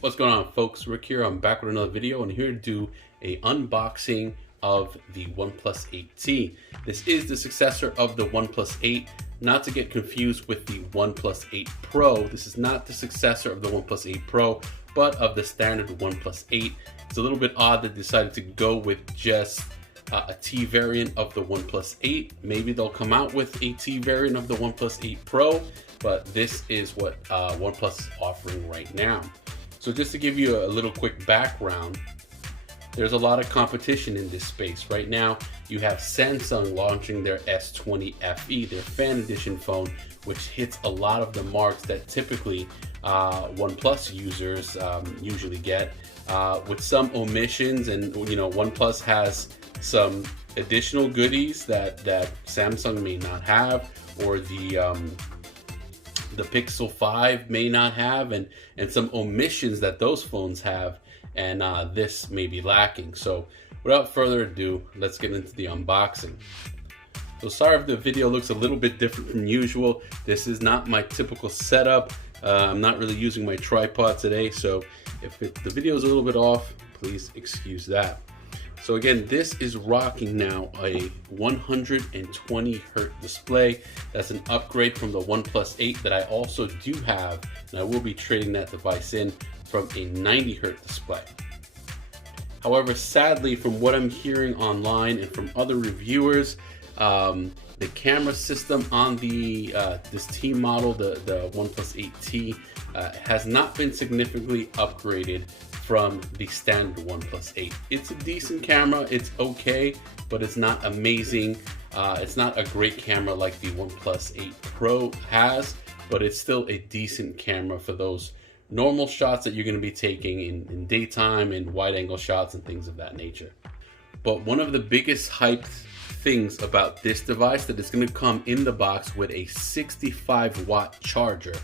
What's going on, folks? Rick here. I'm back with another video, and here to do a unboxing of the Oneplus 8T. This is the successor of the Oneplus 8, not to get confused with the Oneplus 8 Pro. This is not the successor of the Oneplus 8 Pro, but of the standard Oneplus 8. It's a little bit odd that they decided to go with just a T variant of the Oneplus 8. Maybe they'll come out with a T variant of the Oneplus 8 Pro, but this is what Oneplus is offering right now. So just to give you a little quick background, there's a lot of competition in this space. Right now, you have Samsung launching their S20 FE, their fan edition phone, which hits a lot of the marks that typically OnePlus users usually get, with some omissions. And you know, OnePlus has some additional goodies that Samsung may not have, or the Pixel 5 may not have, and some omissions that those phones have, and this may be lacking. So without further ado, let's get into the unboxing. So sorry if the video looks a little bit different from usual. This is not my typical setup. I'm not really using my tripod today, so if the video is a little bit off, please excuse that. So again, this is rocking now a 120 Hz display. That's an upgrade from the OnePlus 8 that I also do have, and I will be trading that device in from a 90 Hz display. However, sadly, from what I'm hearing online and from other reviewers, the camera system on the this T model, the OnePlus 8T, has not been significantly upgraded from the standard OnePlus 8. It's a decent camera, it's okay, but it's not amazing. It's not a great camera like the OnePlus 8 Pro has, but it's still a decent camera for those normal shots that you're going to be taking in daytime and wide angle shots and things of that nature. But one of the biggest hyped things about this device, that it's going to come in the box with a 65-watt charger.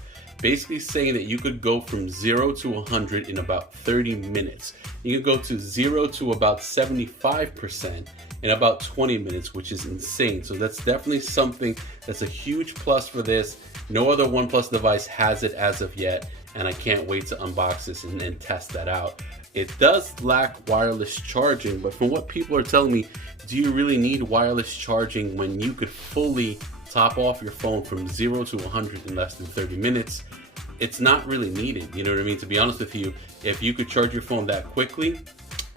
Basically saying that you could go from 0 to 100 in about 30 minutes. You can go to 0 to about 75% in about 20 minutes, which is insane. So that's definitely something that's a huge plus for this. No other OnePlus device has it as of yet, and I can't wait to unbox this and test that out. It does lack wireless charging, but from what people are telling me, do you really need wireless charging when you could fully top off your phone from 0 to 100 in less than 30 minutes? It's not really needed, you know what I mean? To be honest with you, if you could charge your phone that quickly,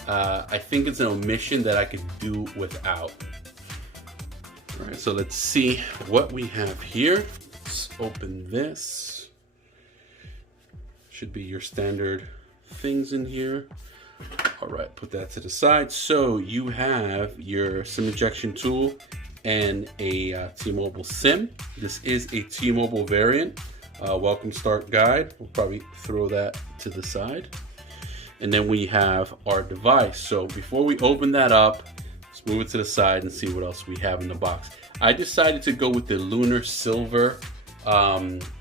I think it's an omission that I could do without. All right, so let's see what we have here. Let's open this. Should be your standard things in here. All right, put that to the side. So you have your SIM ejection tool and a T-Mobile SIM. This is a T-Mobile variant. Welcome start guide. We'll probably throw that to the side. And then we have our device. So before we open that up, let's move it to the side and see what else we have in the box. I decided to go with the Lunar Silver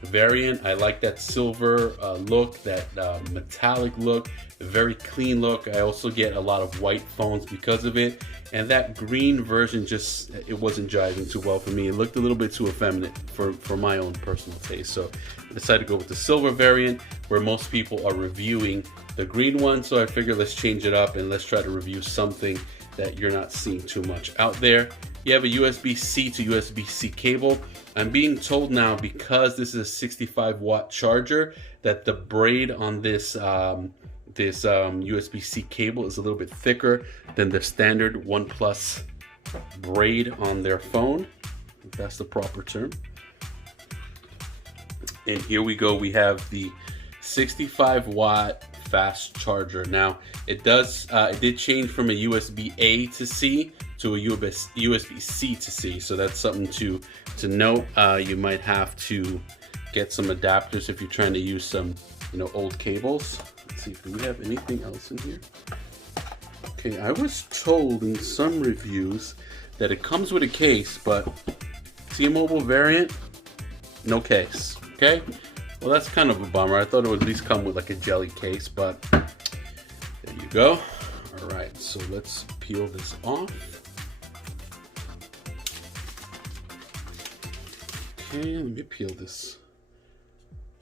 variant. I like that silver look, that metallic look, a very clean look. I also get a lot of white phones because of it, and that green version just, it wasn't jiving too well for me. It looked a little bit too effeminate for my own personal taste, so I decided to go with the silver variant, where most people are reviewing the green one. So I figured let's change it up and let's try to review something that you're not seeing too much out there. You have a USB-C to USB-C cable. I'm being told now, because this is a 65-watt charger, that the braid on this USB-C cable is a little bit thicker than the standard OnePlus braid on their phone, if that's the proper term. And here we go. We have the 65-watt fast charger. Now it did change from a USB-A to C to a USB-C to C, so that's something to note. You might have to get some adapters if you're trying to use some, old cables. Let's see, do we have anything else in here? Okay, I was told in some reviews that it comes with a case, but T-Mobile variant, no case. Okay, well, that's kind of a bummer. I thought it would at least come with like a jelly case, but there you go. All right, so let's peel this off. Okay, let me peel this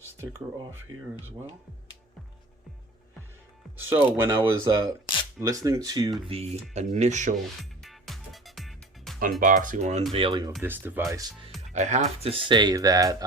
sticker off here as well. So when I was listening to the initial unboxing or unveiling of this device, I have to say that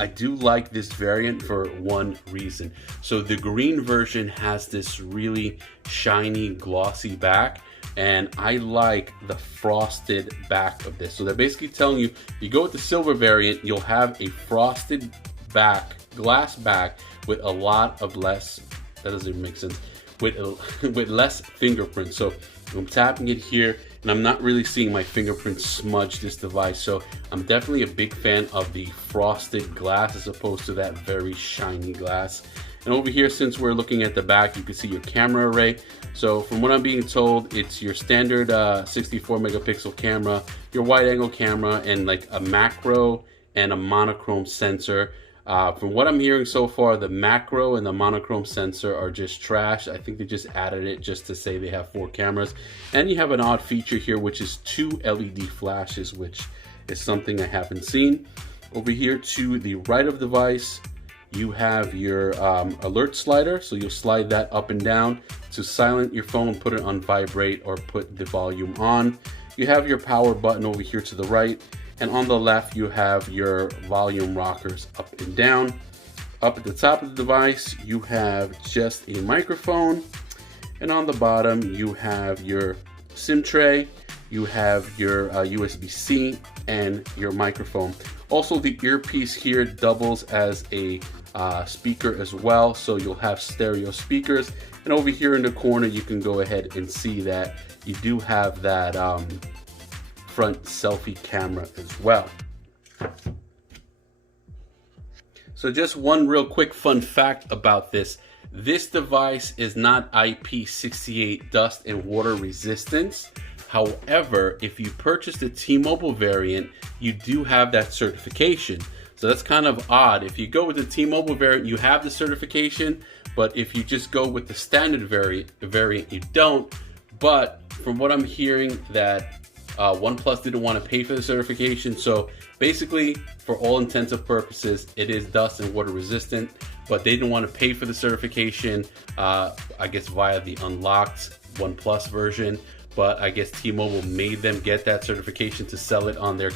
I do like this variant for one reason. So the green version has this really shiny, glossy back, and I like the frosted back of this. So they're basically telling you, if you go with the silver variant, you'll have a frosted back, glass back with a lot of less, that doesn't even make sense, with less fingerprints. So I'm tapping it here, and I'm not really seeing my fingerprints smudge this device. So I'm definitely a big fan of the frosted glass as opposed to that very shiny glass. And over here, since we're looking at the back, you can see your camera array. So from what I'm being told, it's your standard 64 megapixel camera, your wide angle camera, and like a macro and a monochrome sensor. From what I'm hearing so far, the macro and the monochrome sensor are just trash. I think they just added it just to say they have 4 cameras. And you have an odd feature here, which is 2 LED flashes, which is something I haven't seen. Over here to the right of the device, you have your alert slider. So you'll slide that up and down to silent your phone, put it on vibrate, or put the volume on. You have your power button over here to the right. And on the left, you have your volume rockers up and down. Up at the top of the device, you have just a microphone. And on the bottom, you have your SIM tray. You have your USB-C and your microphone. Also, the earpiece here doubles as a speaker as well. So you'll have stereo speakers. And over here in the corner, you can go ahead and see that you do have that front selfie camera as well. So just one real quick fun fact about this. This device is not IP68 dust and water resistance. However, if you purchase the T-Mobile variant, you do have that certification. So that's kind of odd. If you go with the T-Mobile variant, you have the certification, but if you just go with the standard variant, you don't. But from what I'm hearing, that OnePlus didn't want to pay for the certification. So basically, for all intents and purposes, it is dust and water resistant, but they didn't want to pay for the certification, I guess via the unlocked OnePlus version. But I guess T-Mobile made them get that certification to sell it on their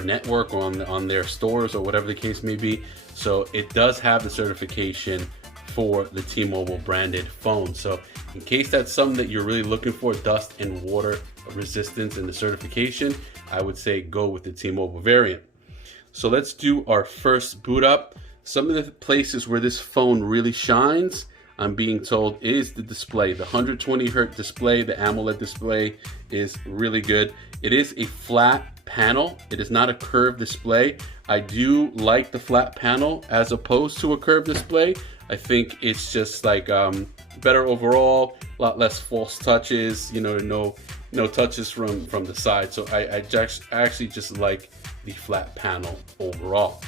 network or on their stores or whatever the case may be. So it does have the certification for the T-Mobile branded phone. So in case that's something that you're really looking for, dust and water resistance and the certification, I would say go with the T-Mobile variant. So let's do our first boot up. Some of the places where this phone really shines, I'm being told, is the display. The 120 Hz display, the AMOLED display is really good. It is a flat panel. It is not a curved display. I do like the flat panel as opposed to a curved display. I think it's just like better overall, a lot less false touches, you know, no touches from the side. So I actually just like the flat panel overall.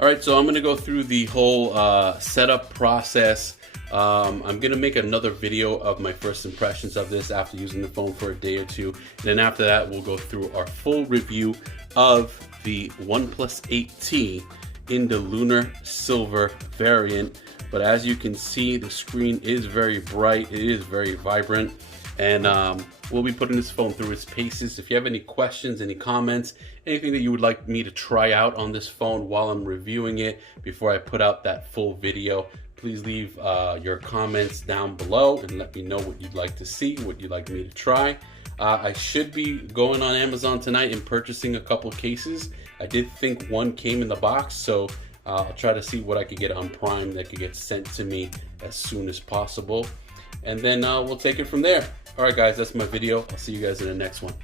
All right, so I'm gonna go through the whole setup process. I'm gonna make another video of my first impressions of this after using the phone for a day or two. And then after that, we'll go through our full review of the OnePlus 8T in the Lunar Silver variant. But as you can see, the screen is very bright, it is very vibrant, and we'll be putting this phone through its paces. If you have any questions, any comments, anything that you would like me to try out on this phone while I'm reviewing it before I put out that full video, please leave your comments down below and let me know what you'd like to see, what you'd like me to try. I should be going on Amazon tonight and purchasing a couple of cases. I did think one came in the box, so I'll try to see what I could get on Prime that could get sent to me as soon as possible. And then we'll take it from there. All right, guys, that's my video. I'll see you guys in the next one.